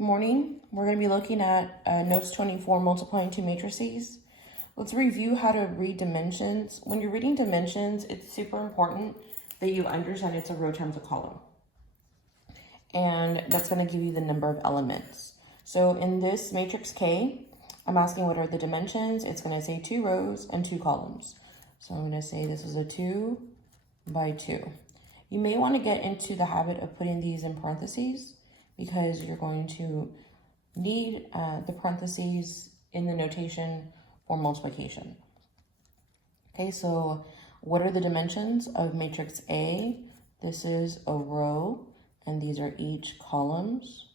Good morning. We're going to be looking at notes 24, multiplying two matrices. Let's review how to read dimensions. When you're reading dimensions, it's super important that you understand it's a row times a column. And that's going to give you the number of elements. So in this matrix K, I'm asking what are the dimensions. It's going to say 2 rows and 2 columns. So I'm going to say this is a 2 by 2. You may want to get into the habit of putting these in parentheses because you're going to need the parentheses in the notation for multiplication. Okay, so what are the dimensions of matrix A? This is a row, and these are each columns.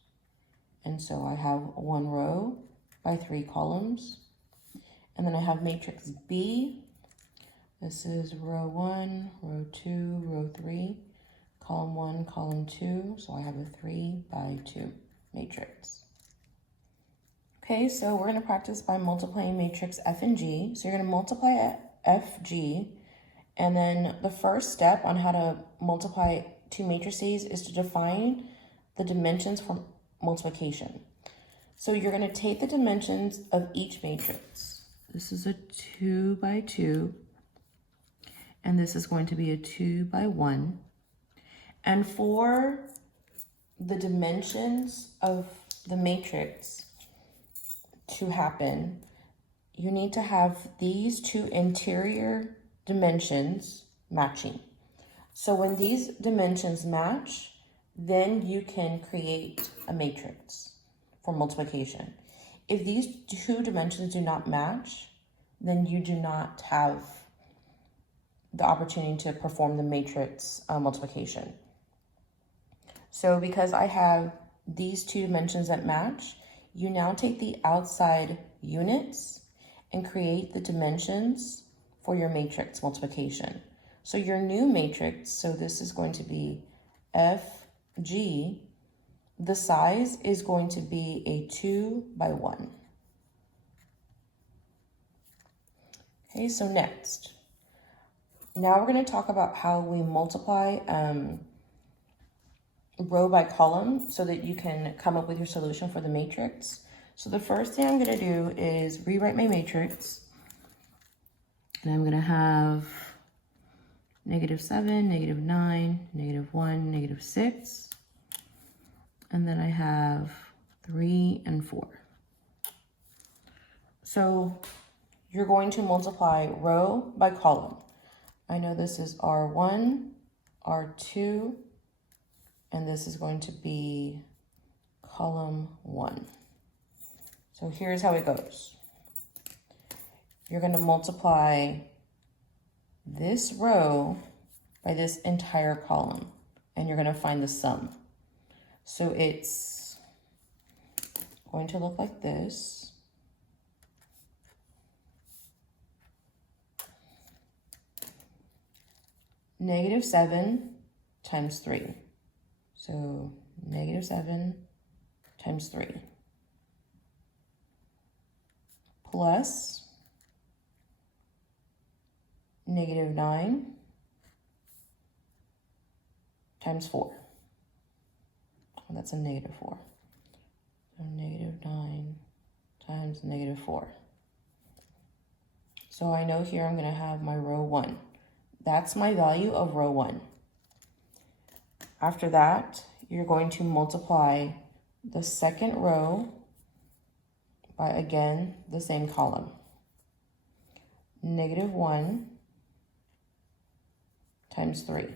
And so I have 1 row by 3 columns. And then I have matrix B. This is row 1, row 2, row 3, column 1, column 2. So I have a 3 by 2 matrix. Okay, so we're going to practice by multiplying matrix F and G. So you're going to multiply F, G, and then the first step on how to multiply two matrices is to define the dimensions for multiplication. So you're going to take the dimensions of each matrix. This is a 2 by 2, and this is going to be a 2 by 1. And for the dimensions of the matrix to happen, you need to have these two interior dimensions matching. So when these dimensions match, then you can create a matrix for multiplication. If these two dimensions do not match, then you do not have the opportunity to perform the matrix multiplication. So because I have these two dimensions that match, you now take the outside units and create the dimensions for your matrix multiplication. So your new matrix, so this is going to be FG, the size is going to be a 2 by 1. Okay, so next. Now we're going to talk about how we multiply row by column so that you can come up with your solution for the matrix. So the first thing I'm going to do is rewrite my matrix. And I'm going to have -7, -9, -1, -6. And then I have 3 and 4. So you're going to multiply row by column. I know this is R1, R2, and this is going to be column 1. So here's how it goes. You're going to multiply this row by this entire column, and you're going to find the sum. So it's going to look like this. -7 times 3. So -7 times 3 plus -9 times 4. And that's a -4. So -9 times -4. So I know here I'm going to have my row 1. That's my value of row 1. After that, you're going to multiply the second row by, again, the same column. -1 times 3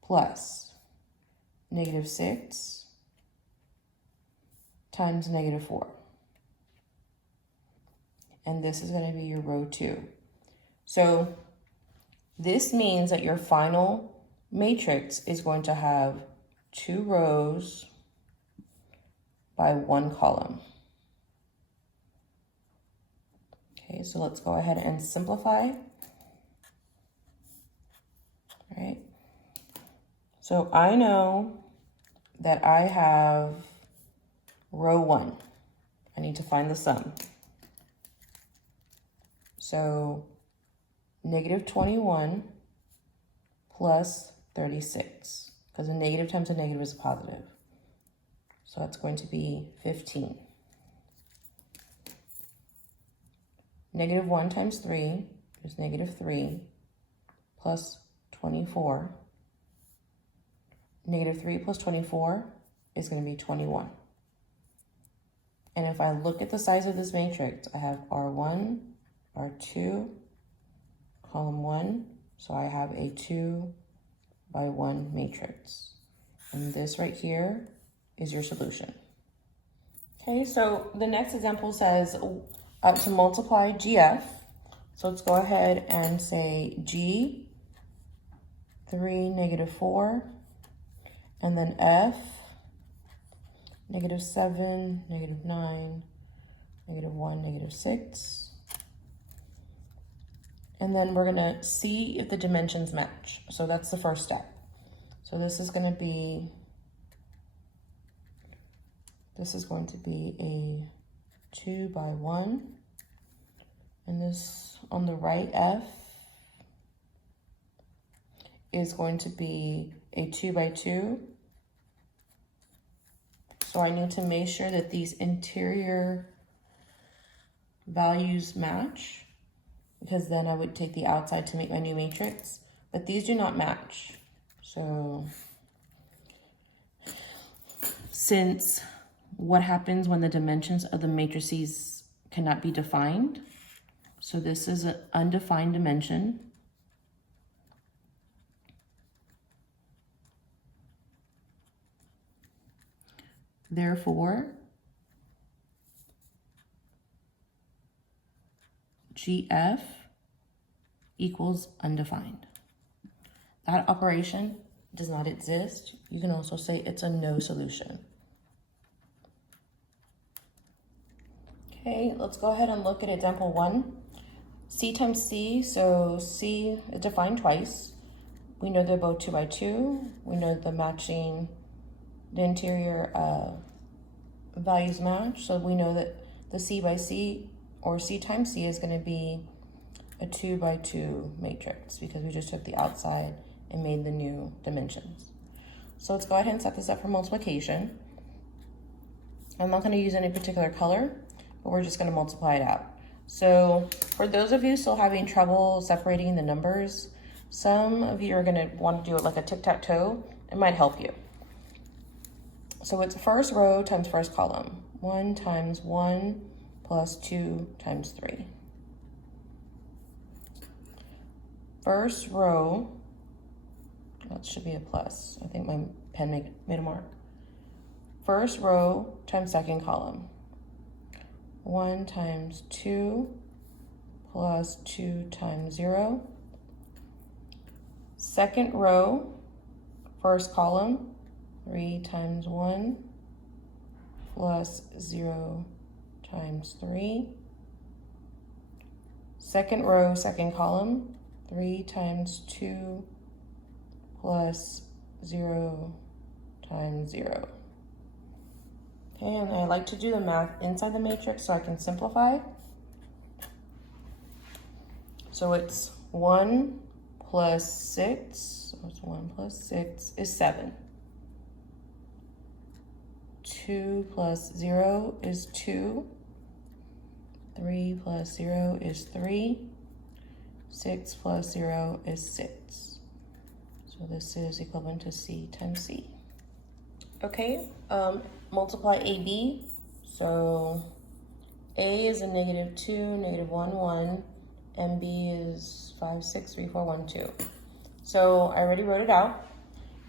plus -6 times -4. And this is going to be your row 2. So this means that your final matrix is going to have 2 rows by 1 column. Okay, so let's go ahead and simplify. All right. So I know that I have row 1. I need to find the sum. So -21 plus 36, because a negative times a negative is a positive. So that's going to be 15. -1 times 3 is -3 plus 24. -3 plus 24 is going to be 21. And if I look at the size of this matrix, I have R1, R2, column 1. So I have a 2 by 1 matrix. And this right here is your solution. Okay, so the next example says to multiply GF. So let's go ahead and say G, 3, -4, and then F, -7, -9, -1, -6. And then we're gonna see if the dimensions match. So that's the first step. So this is going to be a 2 by 1. And this on the right F is going to be a 2 by 2. So I need to make sure that these interior values match, because then I would take the outside to make my new matrix, but these do not match. So since what happens when the dimensions of the matrices cannot be defined, so this is an undefined dimension. Therefore, GF equals undefined. That operation does not exist. You can also say it's a no solution. Okay, let's go ahead and look at example 1. C times C, so C is defined twice. We know they're both 2 by 2. We know the interior values match. So we know that the C by C, or C times C, is going to be a 2 by 2 matrix, because we just took the outside and made the new dimensions. So let's go ahead and set this up for multiplication. I'm not going to use any particular color, but we're just going to multiply it out. So for those of you still having trouble separating the numbers, some of you are going to want to do it like a tic-tac-toe. It might help you. So it's first row times first column. 1 times 1 plus 2 times 3. First row, that should be a plus. I think my pen made a mark. First row times second column. 1 times 2 plus 2 times 0. Second row, first column, 3 times 1 plus 0 times 3. Second row, second column, 3 times 2 plus 0 times 0. Okay, and I like to do the math inside the matrix so I can simplify. So it's 1 plus 6, so it's 1 plus 6 is 7. 2 plus 0 is 2. 3 plus 0 is 3. 6 plus 0 is 6. So this is equivalent to C times C. Okay, multiply AB. So A is a -2, -1, 1, and B is 5, 6, 3, 4, 1, 2. So I already wrote it out.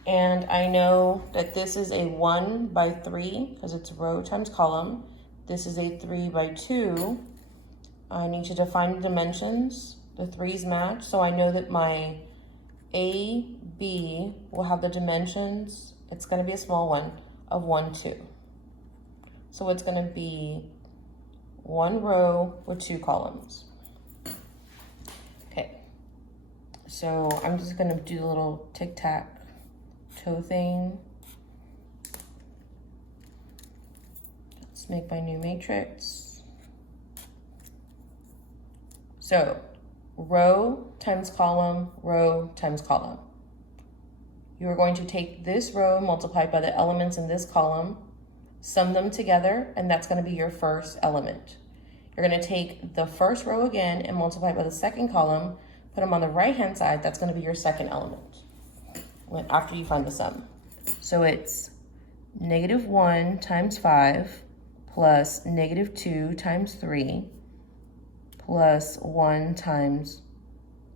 And I know that this is a 1 by 3 because it's row times column. This is a 3 by 2. I need to define the dimensions. The 3's match. So I know that my A, B will have the dimensions. It's going to be a small one of 1, 2. So it's going to be 1 row with 2 columns. Okay. So I'm just going to do a little tic-tac-toe thing. Let's make my new matrix. So row times column, row times column. You are going to take this row multiplied by the elements in this column sum them together, and that's going to be your first element. You're going to take the first row again and multiply it by the second column, put them on the right-hand side, that's going to be your second element after you find the sum. So it's -1 times 5 plus -2 times 3 plus 1 times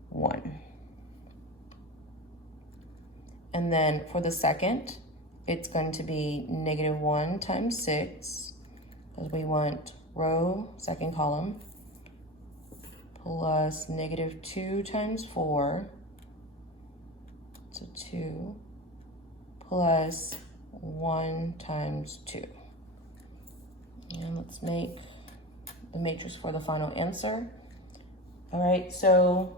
1. And then for the second, it's going to be -1 times 6, because we want row, second column, plus -2 times 4, so 2, plus 1 times 2. And let's make the matrix for the final answer. All right, so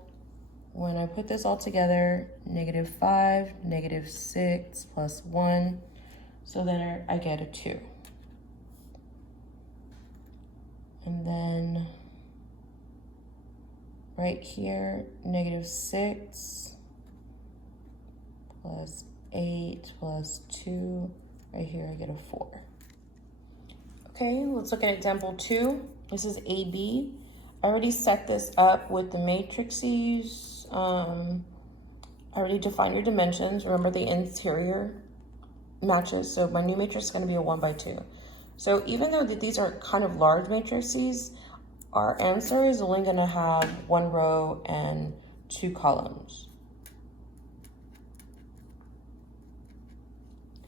when I put this all together, -5, -6, plus 1, so then I get a 2. And then right here, -6 plus 8 plus 2, right here I get a 4. Okay, let's look at example 2. This is AB. I already set this up with the matrices. I already defined your dimensions. Remember the interior matches. So my new matrix is going to be a 1 by 2. So even though these are kind of large matrices, our answer is only going to have 1 row and 2 columns.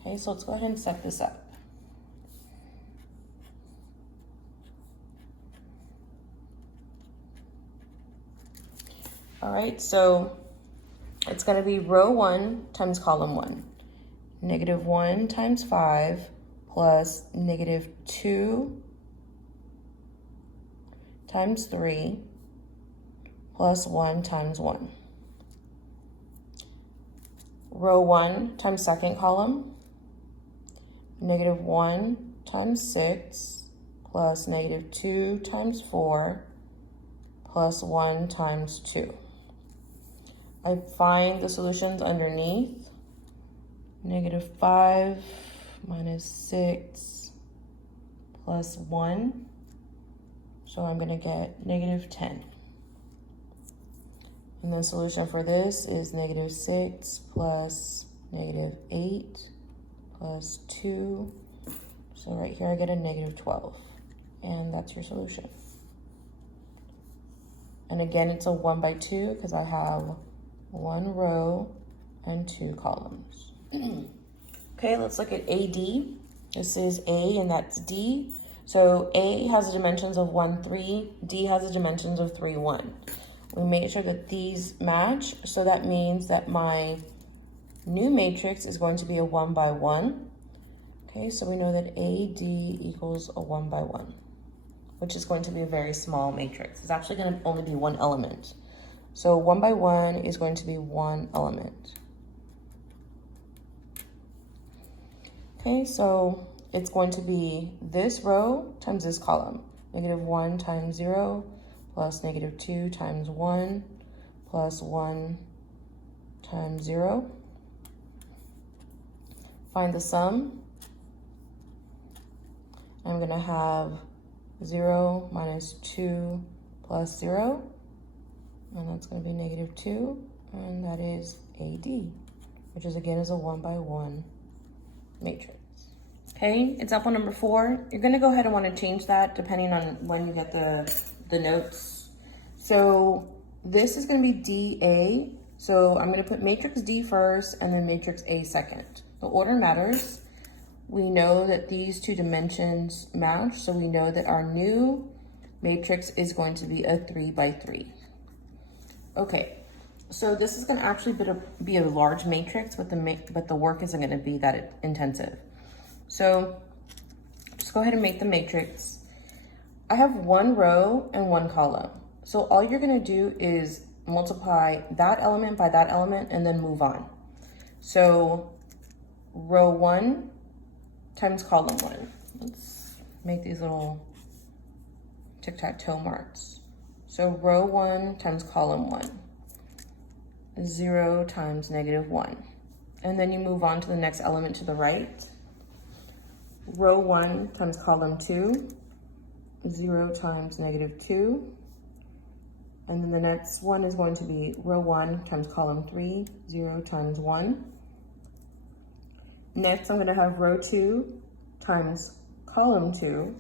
Okay, so let's go ahead and set this up. All right, so it's going to be row 1 times column 1. -1 times 5 plus -2 times 3 plus 1 times 1. Row 1 times second column, -1 times 6 plus -2 times 4 plus 1 times 2. I find the solutions underneath. -5 minus 6 plus 1. So I'm going to get -10. And the solution for this is -6 plus -8 plus 2. So right here I get a -12. And that's your solution. And again, it's a 1 by 2 because I have 1 row and 2 columns. Okay, let's look at AD. This is A and that's D. So A has the dimensions of 1, 3. D has the dimensions of 3, 1. We made sure that these match. So that means that my new matrix is going to be a 1 by 1. Okay, so we know that AD equals a 1 by 1, which is going to be a very small matrix. It's actually going to only be 1 element. So 1 by 1 is going to be 1 element. Okay, so it's going to be this row times this column. -1 times 0 plus -2 times 1 plus 1 times 0. Find the sum. I'm going to have 0 minus 2 plus 0. And that's going to be -2. And that is AD, which is again is a 1 by 1 matrix. Okay, example number 4. You're going to go ahead and want to change that depending on when you get the notes. So this is going to be DA. So I'm going to put matrix D first and then matrix A second. The order matters. We know that these two dimensions match, so we know that our new matrix is going to be a 3 by 3. Okay, so this is going to actually be a large matrix, but the work isn't going to be that intensive. So just go ahead and make the matrix. I have 1 row and 1 column. So all you're going to do is multiply that element by that element and then move on. So row 1 times column 1. Let's make these little tic-tac-toe marks. So row 1 times column 1. 0 times -1. And then you move on to the next element to the right. row 1 times column 2, 0 times negative 2. And then the next one is going to be row 1 times column 3, 0 times 1. Next, I'm going to have row 2 times column 2,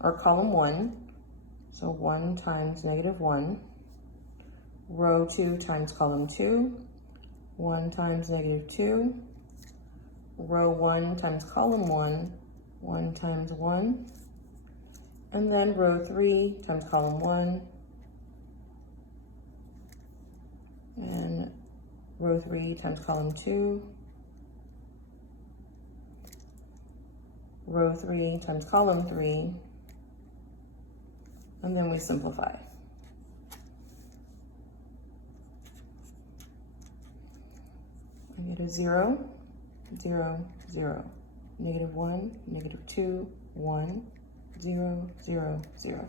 or column 1. So 1 times negative 1. Row 2 times column 2, 1 times negative 2. Row 1 times column 1, 1 times 1. And then row 3 times column 1, and row 3 times column 2, row 3 times column 3, and then we simplify. I get a 0, 0, 0, negative 1, negative 2, 1, 0, 0, 0.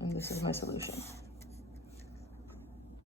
And this is my solution.